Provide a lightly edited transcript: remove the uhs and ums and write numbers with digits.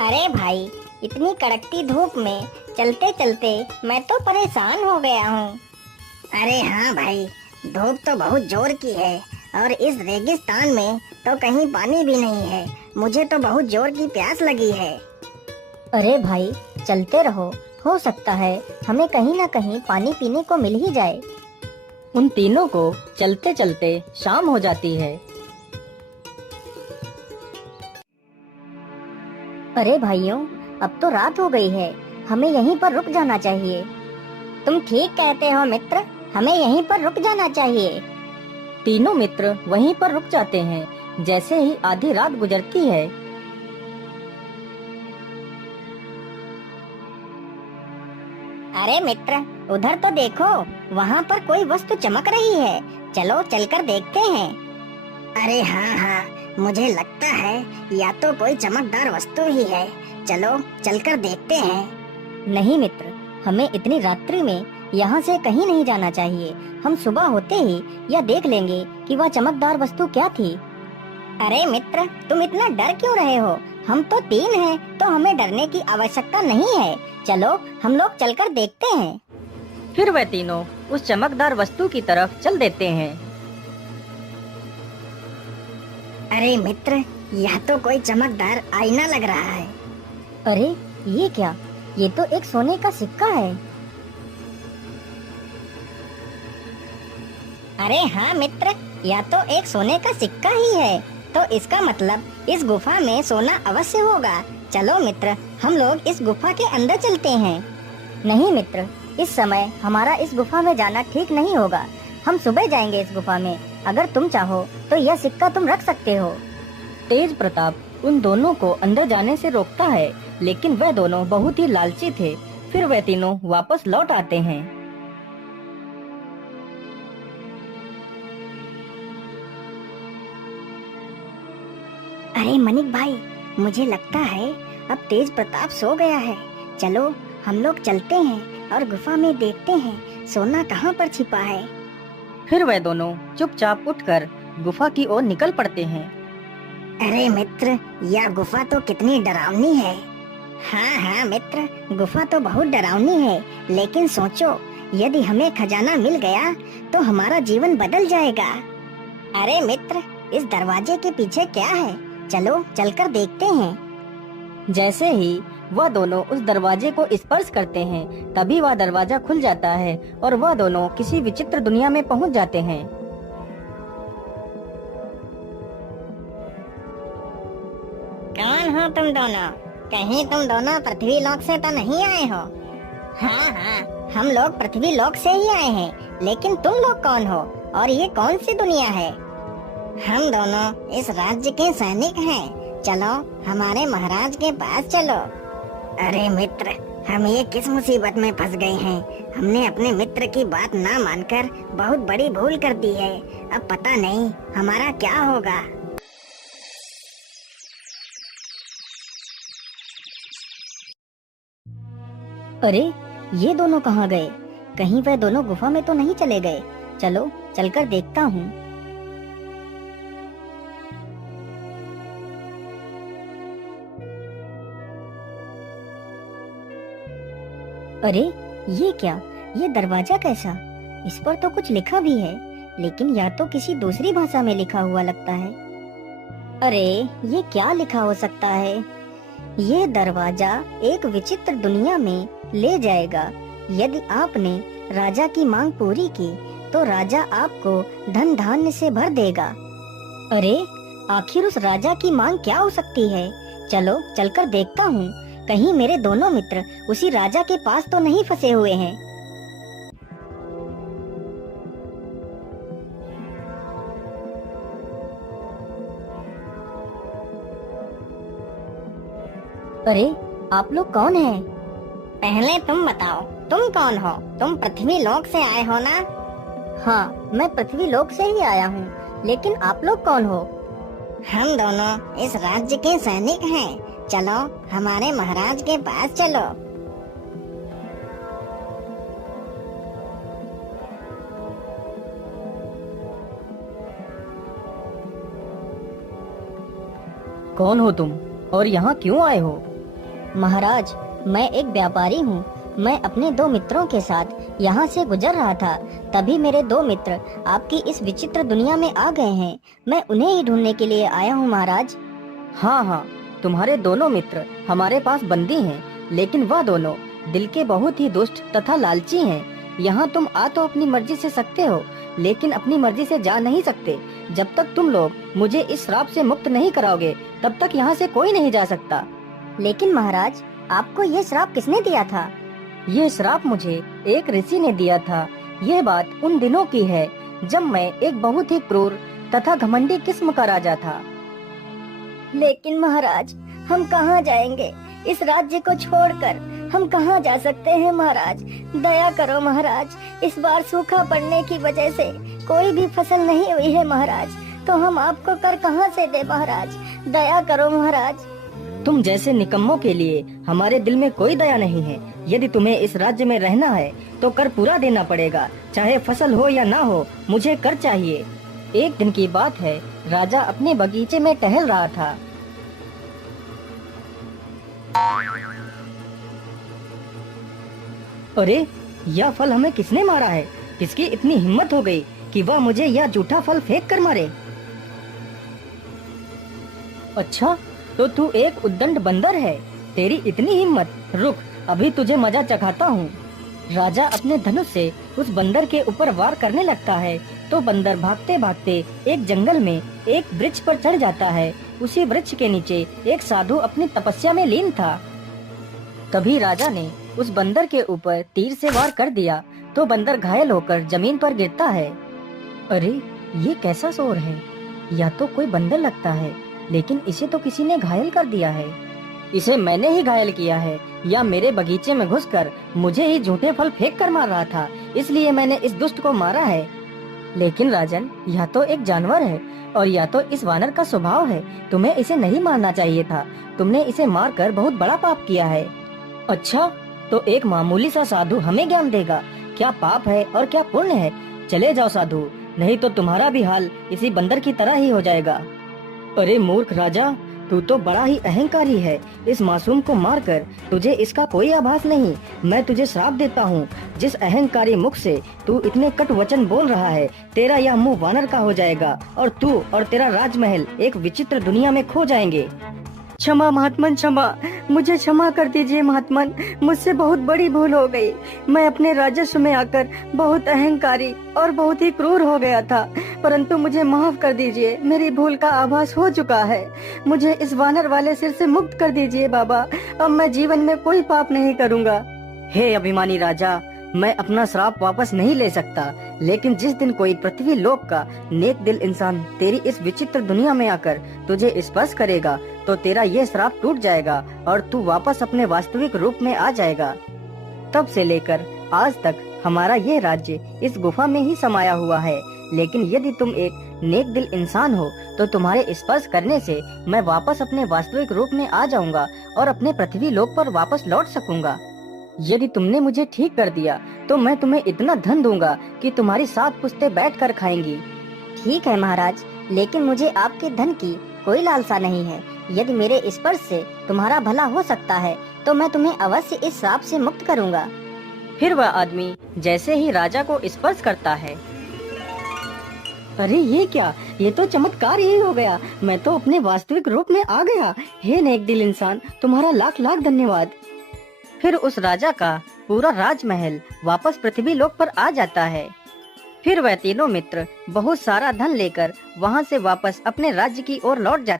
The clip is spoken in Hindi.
अरे भाई, इतनी कड़कती धूप में चलते चलते मैं तो परेशान हो गया हूँ। अरे हाँ भाई, धूप तो बहुत जोर की है और इस रेगिस्तान में तो कहीं पानी भी नहीं है। मुझे तो बहुत जोर की प्यास लगी है। अरे भाई, चलते रहो, हो सकता है हमें कहीं ना कहीं पानी पीने को मिल ही जाए। उन तीनों को चलते चलते शाम हो जाती है। अरे भाइयों, अब तो रात हो गई है, हमें यहीं पर रुक जाना चाहिए। तुम ठीक कहते हो मित्र, हमें यहीं पर रुक जाना चाहिए। तीनों मित्र वहीं पर रुक जाते हैं। जैसे ही आधी रात गुजरती है, अरे मित्र, उधर तो देखो, वहाँ पर कोई वस्तु चमक रही है। चलो चलकर देखते हैं। अरे हाँ हाँ, मुझे लगता है या तो कोई चमकदार वस्तु ही है। चलो चलकर देखते हैं। नहीं मित्र, हमें इतनी रात्रि में यहाँ से कहीं नहीं जाना चाहिए। हम सुबह होते ही यह देख लेंगे कि वह चमकदार वस्तु क्या थी। अरे मित्र, तुम इतना डर क्यों रहे हो? हम तो तीन हैं, तो हमें डरने की आवश्यकता नहीं है। चलो हम लोग चलकर देखते हैं। फिर वह तीनों उस चमकदार वस्तु की तरफ चल देते हैं। अरे मित्र, यह तो कोई चमकदार आईना लग रहा है। अरे ये क्या? ये तो एक सोने का सिक्का है। अरे हाँ मित्र, यह तो एक सोने का सिक्का ही है। तो इसका मतलब इस गुफा में सोना अवश्य होगा। चलो मित्र, हम लोग इस गुफा के अंदर चलते हैं। नहीं मित्र, इस समय हमारा इस गुफा में जाना ठीक नहीं होगा। हम सुबह जाएंगे इस गुफा में। अगर तुम चाहो तो यह सिक्का तुम रख सकते हो। तेज प्रताप उन दोनों को अंदर जाने से रोकता है, लेकिन वह दोनों बहुत ही लालची थे। फिर वह तीनों वापस लौट आते हैं। अरे मनिक भाई, मुझे लगता है अब तेज प्रताप सो गया है। चलो हम लोग चलते हैं और गुफा में देखते हैं सोना कहाँ पर छिपा है। फिर वह दोनों चुपचाप उठकर गुफा की ओर निकल पड़ते हैं। अरे मित्र, यह गुफा तो कितनी डरावनी है। हाँ हाँ मित्र, गुफा तो बहुत डरावनी है, लेकिन सोचो, यदि हमें खजाना मिल गया तो हमारा जीवन बदल जाएगा। अरे मित्र, इस दरवाजे के पीछे क्या है? चलो चलकर देखते हैं। जैसे ही वह दोनों उस दरवाजे को स्पर्श करते हैं, तभी वह दरवाजा खुल जाता है और वह दोनों किसी विचित्र दुनिया में पहुंच जाते हैं। कौन हो तुम दोनों? कहीं तुम दोनों पृथ्वी लोक से तो नहीं आए हो? हाँ हाँ, हम लोग पृथ्वी लोक से ही आए हैं, लेकिन तुम लोग कौन हो और ये कौन सी दुनिया है? हम दोनों इस राज्य के सैनिक हैं। चलो हमारे महाराज के पास चलो। अरे मित्र, हम ये किस मुसीबत में फंस गए हैं? हमने अपने मित्र की बात ना मानकर बहुत बड़ी भूल कर दी है। अब पता नहीं हमारा क्या होगा। अरे ये दोनों कहाँ गए? कहीं वह दोनों गुफा में तो नहीं चले गए? चलो चलकर देखता हूँ। अरे ये क्या? ये दरवाजा कैसा? इस पर तो कुछ लिखा भी है, लेकिन या तो किसी दूसरी भाषा में लिखा हुआ लगता है। अरे ये क्या लिखा हो सकता है? ये दरवाजा एक विचित्र दुनिया में ले जाएगा। यदि आपने राजा की मांग पूरी की तो राजा आपको धन धान्य से भर देगा। अरे आखिर उस राजा की मांग क्या हो सकती है? चलो चलकर देखता हूँ, कहीं मेरे दोनों मित्र उसी राजा के पास तो नहीं फंसे हुए हैं। अरे आप लोग कौन हैं? पहले तुम बताओ, तुम कौन हो? तुम पृथ्वी लोक से आए हो ना? हाँ, मैं पृथ्वी लोक से ही आया हूँ, लेकिन आप लोग कौन हो? हम दोनों इस राज्य के सैनिक हैं। चलो हमारे महाराज के पास चलो। कौन हो तुम और यहाँ क्यों आए हो? महाराज, मैं एक व्यापारी हूँ। मैं अपने 2 मित्रों के साथ यहाँ से गुजर रहा था, तभी मेरे 2 मित्र आपकी इस विचित्र दुनिया में आ गए हैं। मैं उन्हें ही ढूंढने के लिए आया हूँ महाराज। हाँ हाँ, तुम्हारे दोनों मित्र हमारे पास बंदी हैं, लेकिन वह दोनों दिल के बहुत ही दुष्ट तथा लालची हैं। यहाँ तुम आ तो अपनी मर्जी से सकते हो, लेकिन अपनी मर्जी से जा नहीं सकते। जब तक तुम लोग मुझे इस श्राप से मुक्त नहीं कराओगे, तब तक यहाँ से कोई नहीं जा सकता। लेकिन महाराज, आपको ये श्राप किसने दिया था? ये श्राप मुझे एक ऋषि ने दिया था। यह बात उन दिनों की है जब मैं एक बहुत ही क्रूर तथा घमंडी किस्म का राजा था। लेकिन महाराज, हम कहाँ जाएंगे? इस राज्य को छोड़कर हम कहाँ जा सकते हैं महाराज? दया करो महाराज, इस बार सूखा पड़ने की वजह से कोई भी फसल नहीं हुई है महाराज, तो हम आपको कर कहाँ से दे महाराज? दया करो महाराज। तुम जैसे निकम्मों के लिए हमारे दिल में कोई दया नहीं है। यदि तुम्हें इस राज्य में रहना है तो कर पूरा देना पड़ेगा, चाहे फसल हो या ना हो, मुझे कर चाहिए। एक दिन की बात है, राजा अपने बगीचे में टहल रहा था। अरे, यह फल हमें किसने मारा है? किसकी इतनी हिम्मत हो गई कि वह मुझे यह जूठा फल फेंक कर मारे? अच्छा, तो तू एक उद्दंड बंदर है। तेरी इतनी हिम्मत, रुक अभी तुझे मजा चखाता हूँ। राजा अपने धनुष से उस बंदर के ऊपर वार करने लगता है तो बंदर भागते भागते एक जंगल में एक वृक्ष पर चढ़ जाता है। उसी वृक्ष के नीचे एक साधु अपनी तपस्या में लीन था। तभी राजा ने उस बंदर के ऊपर तीर से वार कर दिया तो बंदर घायल होकर जमीन पर गिरता है। अरे, ये कैसा शोर है? या तो कोई बंदर लगता है, लेकिन इसे तो किसी ने घायल कर दिया है। इसे मैंने ही घायल किया है, या मेरे बगीचे में घुसकर मुझे ही झूठे फल फेंक कर मार रहा था, इसलिए मैंने इस दुष्ट को मारा है। लेकिन राजन, यह तो एक जानवर है और या तो इस वानर का स्वभाव है। तुम्हें इसे नहीं मारना चाहिए था। तुमने इसे मारकर बहुत बड़ा पाप किया है। अच्छा, तो एक मामूली सा साधु हमें ज्ञान देगा क्या पाप है और क्या पुण्य है? चले जाओ साधु, नहीं तो तुम्हारा भी हाल इसी बंदर की तरह ही हो जाएगा। अरे मूर्ख राजा, तू तो बड़ा ही अहंकारी है। इस मासूम को मारकर तुझे इसका कोई आभास नहीं। मैं तुझे श्राप देता हूँ, जिस अहंकारी मुख से तू इतने कटु वचन बोल रहा है, तेरा यह मुंह वानर का हो जाएगा और तू और तेरा राजमहल एक विचित्र दुनिया में खो जाएंगे। क्षमा महात्मन, क्षमा, मुझे क्षमा कर दीजिए महात्मन, मुझसे बहुत बड़ी भूल हो गई। मैं अपने राजस्व में आकर बहुत अहंकारी और बहुत ही क्रूर हो गया था, परंतु मुझे माफ कर दीजिए। मेरी भूल का आभास हो चुका है। मुझे इस वानर वाले सिर से मुक्त कर दीजिए बाबा। अब मैं जीवन में कोई पाप नहीं करूँगा। हे अभिमानी राजा, मैं अपना श्राप वापस नहीं ले सकता, लेकिन जिस दिन कोई पृथ्वी लोक का नेक दिल इंसान तेरी इस विचित्र दुनिया में आकर तुझे स्पर्श करेगा तो तेरा ये श्राप टूट जाएगा और तू वापस अपने वास्तविक रूप में आ जाएगा। तब से लेकर आज तक हमारा ये राज्य इस गुफा में ही समाया हुआ है, लेकिन यदि तुम एक नेक दिल इंसान हो तो तुम्हारे स्पर्श करने से मैं वापस अपने वास्तविक रूप में आ जाऊंगा और अपने पृथ्वी लोक पर वापस लौट सकूंगा। यदि तुमने मुझे ठीक कर दिया तो मैं तुम्हें इतना धन दूंगा कि तुम्हारी 7 पुश्तें बैठकर खाएंगी। ठीक है महाराज, लेकिन मुझे आपके धन की कोई लालसा नहीं है। यदि मेरे स्पर्श से तुम्हारा भला हो सकता है तो मैं तुम्हें अवश्य इस श्राप से मुक्त करूंगा। फिर वह आदमी जैसे ही राजा को स्पर्श करता है, अरे ये क्या, ये तो चमत्कार ही हो गया। मैं तो अपने वास्तविक रूप में आ गया। हे नेक दिल इंसान, तुम्हारा लाख लाख धन्यवाद। फिर उस राजा का पूरा राजमहल वापस पृथ्वी लोक पर आ जाता है। फिर वह तीनों मित्र बहुत सारा धन लेकर वहां से वापस अपने राज्य की ओर लौट जाते